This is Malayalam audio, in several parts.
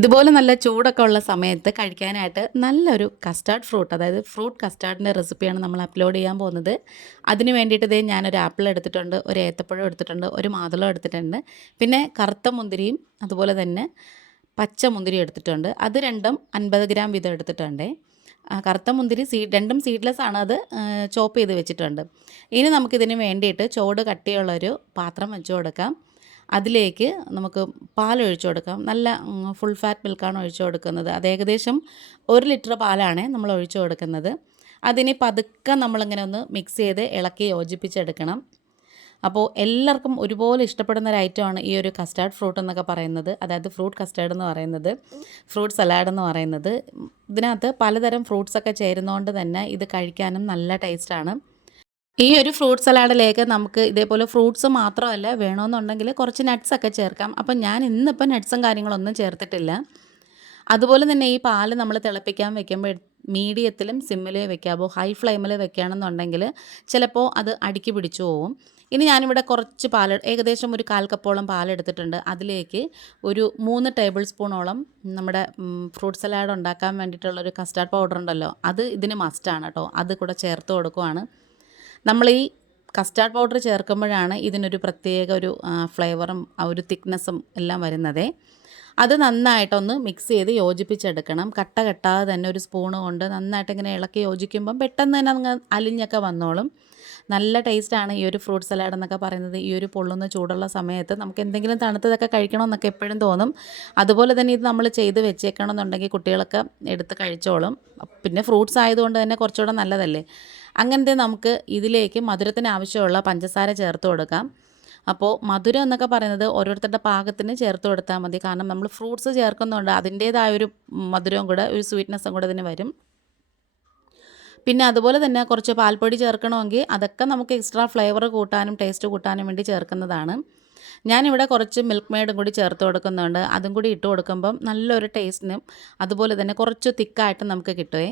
ഇതുപോലെ നല്ല ചൂടൊക്കെ ഉള്ള സമയത്ത് കഴിക്കാനായിട്ട് നല്ലൊരു കസ്റ്റാർഡ് ഫ്രൂട്ട്, അതായത് ഫ്രൂട്ട് കസ്റ്റാർഡിൻ്റെ റെസിപ്പിയാണ് നമ്മൾ അപ്ലോഡ് ചെയ്യാൻ പോകുന്നത്. അതിന് വേണ്ടിയിട്ട് ഞാനൊരു ആപ്പിൾ എടുത്തിട്ടുണ്ട്, ഒരു ഏത്തപ്പഴം എടുത്തിട്ടുണ്ട്, ഒരു മാതളം എടുത്തിട്ടുണ്ട്, പിന്നെ കറുത്ത മുന്തിരിയും അതുപോലെ തന്നെ പച്ച മുന്തിരി എടുത്തിട്ടുണ്ട്. അത് രണ്ടും 50 ഗ്രാം വീതം എടുത്തിട്ടുണ്ട്. കറുത്ത മുന്തിരി രണ്ടും സീഡ്ലെസ് ആണ്, അത് ചോപ്പ് ചെയ്ത് വെച്ചിട്ടുണ്ട്. ഇനി നമുക്കിതിന് വേണ്ടിയിട്ട് ചോട് കട്ടിയുള്ളൊരു പാത്രം വെച്ച് കൊടുക്കാം. അതിലേക്ക് നമുക്ക് പാലൊഴിച്ച് കൊടുക്കാം. നല്ല ഫുൾ ഫാറ്റ് മിൽക്കാണ് ഒഴിച്ച് കൊടുക്കുന്നത്. അത് ഏകദേശം 1 ലിറ്റർ പാലാണ് നമ്മൾ ഒഴിച്ച് കൊടുക്കുന്നത്. അതിന് പതുക്കെ നമ്മളിങ്ങനെ ഒന്ന് മിക്സ് ചെയ്ത് ഇളക്കി യോജിപ്പിച്ചെടുക്കണം. അപ്പോൾ എല്ലാവർക്കും ഒരുപോലെ ഇഷ്ടപ്പെടുന്ന ഒരു ഐറ്റമാണ് ഈ ഒരു കസ്റ്റാർഡ് ഫ്രൂട്ട് എന്നൊക്കെ പറയുന്നത്, അതായത് ഫ്രൂട്ട് കസ്റ്റാർഡ് എന്ന് പറയുന്നത്, ഫ്രൂട്ട് സലാഡ് എന്ന് പറയുന്നത്. ഇതിനകത്ത് പലതരം ഫ്രൂട്ട്സൊക്കെ ചേരുന്നതുകൊണ്ട് തന്നെ ഇത് കഴിക്കാനും നല്ല ടേസ്റ്റാണ്. ഈ ഒരു ഫ്രൂട്ട് സലാഡിലേക്ക് നമുക്ക് ഇതേപോലെ ഫ്രൂട്ട്സ് മാത്രമല്ല, വേണമെന്നുണ്ടെങ്കിൽ കുറച്ച് നട്ട്സൊക്കെ ചേർക്കാം. അപ്പം ഞാൻ ഇന്നിപ്പോൾ നട്ട്സും കാര്യങ്ങളൊന്നും ചേർത്തിട്ടില്ല. അതുപോലെ തന്നെ ഈ പാല് നമ്മൾ തിളപ്പിക്കാൻ വെക്കുമ്പോൾ മീഡിയത്തിലും സിമ്മിലേ വെക്കാവൂ. ഹൈ ഫ്ലെയിമിൽ വെക്കുകയാണെന്നുണ്ടെങ്കിൽ ചിലപ്പോൾ അത് അടുക്കി പിടിച്ചു പോവും. ഇനി ഞാനിവിടെ കുറച്ച് പാൽ, ഏകദേശം ഒരു 1/4 കപ്പോളം പാലെടുത്തിട്ടുണ്ട്. അതിലേക്ക് ഒരു 3 ടേബിൾ സ്പൂണോളം നമ്മുടെ ഫ്രൂട്ട് സലാഡ് ഉണ്ടാക്കാൻ വേണ്ടിയിട്ടുള്ളൊരു കസ്റ്റാർഡ് പൗഡർ ഉണ്ടല്ലോ, അത് ഇതിന് മസ്റ്റാണ് കേട്ടോ. അത് കൂടെ ചേർത്ത് കൊടുക്കുവാണ്. നമ്മൾ ഈ കസ്റ്റാർഡ് പൗഡർ ചേർക്കുമ്പോഴാണ് ഇതിനൊരു പ്രത്യേക ഒരു ഫ്ലേവറും ഒരു തിക്നെസ്സും എല്ലാം വരുന്നത്. അത് നന്നായിട്ടൊന്ന് മിക്സ് ചെയ്ത് യോജിപ്പിച്ചെടുക്കണം. കട്ട കെട്ടാതെ തന്നെ ഒരു സ്പൂണ് കൊണ്ട് നന്നായിട്ട് ഇങ്ങനെ ഇളക്കി യോജിക്കുമ്പം പെട്ടെന്ന് തന്നെ അങ്ങ് അലിഞ്ഞൊക്കെ വന്നോളും. നല്ല ടേസ്റ്റാണ് ഈ ഒരു ഫ്രൂട്ട് സലാഡ് എന്നൊക്കെ പറയുന്നത്. ഈ ഒരു പൊള്ളുന്ന ചൂടുള്ള സമയത്ത് നമുക്ക് എന്തെങ്കിലും തണുത്തതൊക്കെ കഴിക്കണമെന്നൊക്കെ എപ്പോഴും തോന്നും. അതുപോലെ തന്നെ ഇത് നമ്മൾ ചെയ്ത് വെച്ചേക്കണമെന്നുണ്ടെങ്കിൽ കുട്ടികളൊക്കെ എടുത്ത് കഴിച്ചോളും. പിന്നെ ഫ്രൂട്ട്സ് ആയതുകൊണ്ട് തന്നെ കുറച്ചുകൂടെ നല്ലതല്ലേ. അങ്ങനത്തെ നമുക്ക് ഇതിലേക്ക് മധുരത്തിന് ആവശ്യമുള്ള പഞ്ചസാര ചേർത്ത് കൊടുക്കാം. അപ്പോൾ മധുരം എന്നൊക്കെ പറയുന്നത് ഓരോരുത്തരുടെ പാകത്തിന് ചേർത്ത് കൊടുത്താൽ മതി. കാരണം നമ്മൾ ഫ്രൂട്ട്സ് ചേർക്കുന്നുണ്ട്, അതിൻ്റേതായൊരു മധുരവും കൂടെ, ഒരു സ്വീറ്റ്നെസ്സും കൂടെ ഇതിന് വരും. പിന്നെ അതുപോലെ തന്നെ കുറച്ച് പാൽപ്പൊടി ചേർക്കണമെങ്കിൽ അതൊക്കെ നമുക്ക് എക്സ്ട്രാ ഫ്ലേവർ കൂട്ടാനും ടേസ്റ്റ് കൂട്ടാനും വേണ്ടി ചേർക്കുന്നതാണ്. ഞാനിവിടെ കുറച്ച് മിൽക്ക് മെയ്ഡും കൂടി ചേർത്ത് കൊടുക്കുന്നുണ്ട്. അതും കൂടി ഇട്ട് കൊടുക്കുമ്പം നല്ലൊരു ടേസ്റ്റിനും അതുപോലെ തന്നെ കുറച്ച് തിക്കായിട്ട് നമുക്ക് കിട്ടുമേ.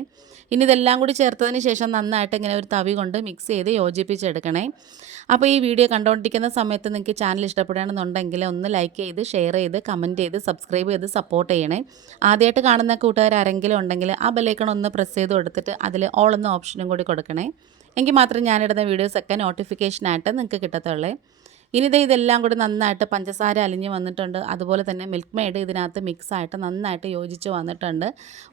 ഇനി ഇതെല്ലാം കൂടി ചേർത്തതിന് ശേഷം നന്നായിട്ട് ഇങ്ങനെ ഒരു തവി കൊണ്ട് മിക്സ് ചെയ്ത് യോജിപ്പിച്ചെടുക്കണേ. അപ്പോൾ ഈ വീഡിയോ കണ്ടുകൊണ്ടിരിക്കുന്ന സമയത്ത് നിങ്ങൾക്ക് ചാനൽ ഇഷ്ടപ്പെടുകയാണെന്നുണ്ടെങ്കിൽ ഒന്ന് ലൈക്ക് ചെയ്ത്, ഷെയർ ചെയ്ത്, കമൻറ്റ് ചെയ്ത്, സബ്സ്ക്രൈബ് ചെയ്ത് സപ്പോർട്ട് ചെയ്യണേ. ആദ്യമായിട്ട് കാണുന്ന കൂട്ടുകാർ ആരെങ്കിലും ഉണ്ടെങ്കിൽ ആ ബെല്ലൈക്കൺ ഒന്ന് പ്രസ് ചെയ്ത് കൊടുത്തിട്ട് അതിൽ ഓൾ എന്ന ഓപ്ഷനും കൂടി കൊടുക്കണേ. എങ്കിൽ മാത്രം ഞാനിടുന്ന വീഡിയോസൊക്കെ നോട്ടിഫിക്കേഷനായിട്ട് നിങ്ങൾക്ക് കിട്ടത്തുള്ളേ. ഇനി ഇതെല്ലാം കൂടി നന്നായിട്ട് പഞ്ചസാര അലിഞ്ഞ് വന്നിട്ടുണ്ട്. അതുപോലെ തന്നെ മിൽക്ക് മെയ്ഡ് ഇതിനകത്ത് മിക്സായിട്ട് നന്നായിട്ട് യോജിച്ച് വന്നിട്ടുണ്ട്.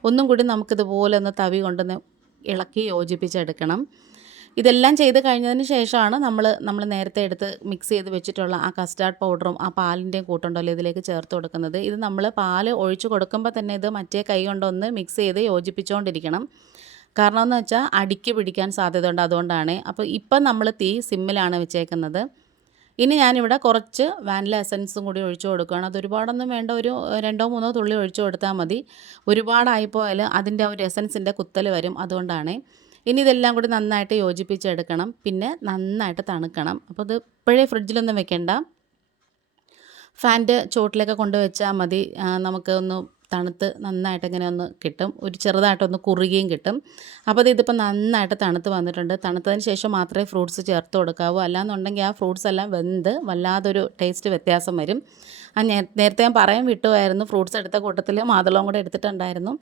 ഒന്നും കൂടി നമുക്കിതുപോലെ ഒന്ന് തവി കൊണ്ടൊന്ന് ഇളക്കി യോജിപ്പിച്ചെടുക്കണം. ഇതെല്ലാം ചെയ്ത് കഴിഞ്ഞതിന് ശേഷമാണ് നമ്മൾ നേരത്തെ എടുത്ത് മിക്സ് ചെയ്ത് വെച്ചിട്ടുള്ള ആ കസ്റ്റാർഡ് പൗഡറും ആ പാലിൻ്റെയും കൂട്ടുണ്ടല്ലോ ഇതിലേക്ക് ചേർത്ത് കൊടുക്കുന്നത്. ഇത് നമ്മൾ പാൽ ഒഴിച്ച് കൊടുക്കുമ്പോൾ തന്നെ ഇത് മറ്റേ കൈ കൊണ്ടൊന്ന് മിക്സ് ചെയ്ത് യോജിപ്പിച്ചുകൊണ്ടിരിക്കണം. കാരണം എന്ന് വെച്ചാൽ അടിക്ക് പിടിക്കാൻ സാധ്യതയുണ്ട്, അതുകൊണ്ടാണ്. അപ്പോൾ ഇപ്പം നമ്മൾ തീ സിമ്മിലാണ് വെച്ചേക്കുന്നത്. ഇനി ഞാനിവിടെ കുറച്ച് വാനില എസൻസും കൂടി ഒഴിച്ചു കൊടുക്കുകയാണ്. അത് ഒരുപാടൊന്നും വേണ്ട, ഒരു 2-3 തുള്ളി ഒഴിച്ചു കൊടുത്താൽ മതി. ഒരുപാടായിപ്പോയാൽ അതിൻ്റെ ഒരു എസൻസിൻ്റെ കുത്തൽ വരും, അതുകൊണ്ടാണ്. ഇനി ഇതെല്ലാം കൂടി നന്നായിട്ട് യോജിപ്പിച്ചെടുക്കണം. പിന്നെ നന്നായിട്ട് തണുക്കണം. അപ്പോൾ ഇത് ഇപ്പോഴേ ഫ്രിഡ്ജിലൊന്നും വെക്കേണ്ട, ഫാനിൻ്റെ ചോട്ടിലൊക്കെ കൊണ്ടുവച്ചാൽ മതി. നമുക്ക് ഒന്ന് തണുത്ത് നന്നായിട്ട് ഇങ്ങനെ ഒന്ന് കിട്ടും, ഒരു ചെറുതായിട്ടൊന്ന് കുറുകിയും കിട്ടും. അപ്പോൾ ഇതിപ്പോൾ നന്നായിട്ട് തണുത്ത് വന്നിട്ടുണ്ട്. തണുത്തതിന് ശേഷം മാത്രമേ ഫ്രൂട്ട്സ് ചേർത്ത് കൊടുക്കാവൂ, അല്ലാന്നുണ്ടെങ്കിൽ ആ ഫ്രൂട്ട്സ് എല്ലാം വെന്ത് വല്ലാതൊരു ടേസ്റ്റ് വ്യത്യാസം വരും. നേരത്തെ ഞാൻ പറയാൻ വിട്ടുമായിരുന്നു, ഫ്രൂട്ട്സ് എടുത്ത കൂട്ടത്തിൽ മാതളവും കൂടെ എടുത്തിട്ടുണ്ടായിരുന്നു.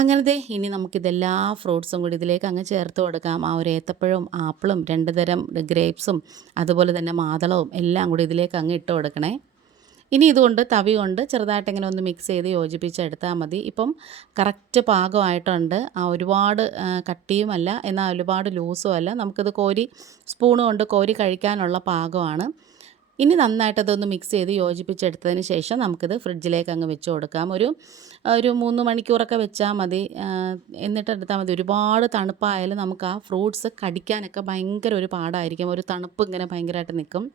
അങ്ങനത്തെ ഇനി നമുക്കിതെല്ലാ ഫ്രൂട്ട്സും കൂടി ഇതിലേക്ക് അങ്ങ് ചേർത്ത് കൊടുക്കാം. ആ ഒരു ഏത്തപ്പഴവും ആപ്പിളും 2 തരം ഗ്രേപ്സും അതുപോലെ തന്നെ മാതളവും എല്ലാം കൂടി ഇതിലേക്ക് അങ്ങ് ഇട്ട് കൊടുക്കണേ. ഇനി ഇതുകൊണ്ട് തവി കൊണ്ട് ചെറുതായിട്ട് ഇങ്ങനെ ഒന്ന് മിക്സ് ചെയ്ത് യോജിപ്പിച്ചെടുത്താൽ മതി. ഇപ്പം കറക്റ്റ് പാകമായിട്ടുണ്ട്. ഒരുപാട് കട്ടിയുമല്ല, എന്നാൽ ഒരുപാട് ലൂസും അല്ല. നമുക്കിത് സ്പൂണ് കൊണ്ട് കോരി കഴിക്കാനുള്ള പാകമാണ്. ഇനി നന്നായിട്ടതൊന്ന് മിക്സ് ചെയ്ത് യോജിപ്പിച്ചെടുത്തതിന് ശേഷം നമുക്കിത് ഫ്രിഡ്ജിലേക്ക് അങ്ങ് വെച്ച് കൊടുക്കാം. ഒരു 3 മണിക്കൂറൊക്കെ വെച്ചാൽ മതി. എന്നിട്ട് എടുത്താൽ മതി. ഒരുപാട് തണുപ്പായാലും നമുക്ക് ആ ഫ്രൂട്ട്സ് കടിക്കാനൊക്കെ ഭയങ്കര ഒരു പാടായിരിക്കും. ഒരു തണുപ്പ് ഇങ്ങനെ ഭയങ്കരമായിട്ട് നിൽക്കും.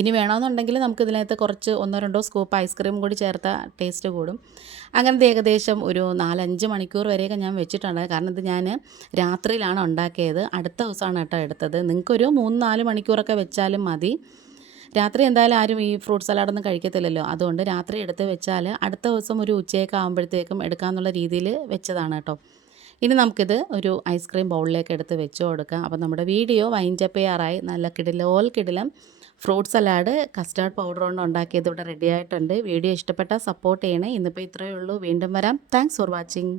ഇനി വേണമെന്നുണ്ടെങ്കിൽ നമുക്കിതിനകത്ത് കുറച്ച് 1-2 സ്കൂപ്പ് ഐസ്ക്രീം കൂടി ചേർത്താൽ ടേസ്റ്റ് കൂടും. അങ്ങനത്തെ ഏകദേശം ഒരു 4-5 മണിക്കൂർ വരെയൊക്കെ ഞാൻ വെച്ചിട്ടുണ്ട്. കാരണം ഇത് ഞാൻ രാത്രിയിലാണ് ഉണ്ടാക്കിയത്, അടുത്ത ദിവസമാണ് കേട്ടോ എടുത്തത്. നിങ്ങൾക്കൊരു 3-4 മണിക്കൂറൊക്കെ വെച്ചാലും മതി. രാത്രി എന്തായാലും ആരും ഈ ഫ്രൂട്ട് സലാഡൊന്നും കഴിക്കത്തില്ലല്ലോ, അതുകൊണ്ട് രാത്രി എടുത്ത് വെച്ചാൽ അടുത്ത ദിവസം ഒരു ഉച്ചയൊക്കെ ആകുമ്പോഴത്തേക്കും എടുക്കാമെന്നുള്ള രീതിയിൽ വെച്ചതാണ് കേട്ടോ. ഇനി നമുക്കിത് ഒരു ഐസ്ക്രീം ബൗളിലേക്ക് എടുത്ത് വെച്ച് കൊടുക്കാം. അപ്പോൾ നമ്മുടെ വീഡിയോ വൈൻഡപ്പ് ചെയ്യാറായി. നല്ല കിടിലം ഫ്രൂട്ട് സലാഡ് കസ്റ്റാർഡ് പൗഡർ കൊണ്ട് ഉണ്ടാക്കിയത് ഇവിടെ റെഡി ആയിട്ടുണ്ട്. വീഡിയോ ഇഷ്ടപ്പെട്ടാൽ സപ്പോർട്ട് ചെയ്യണേ. ഇന്നിപ്പോൾ ഇത്രയേ ഉള്ളൂ. വീണ്ടും വരാം. Thanks for watching.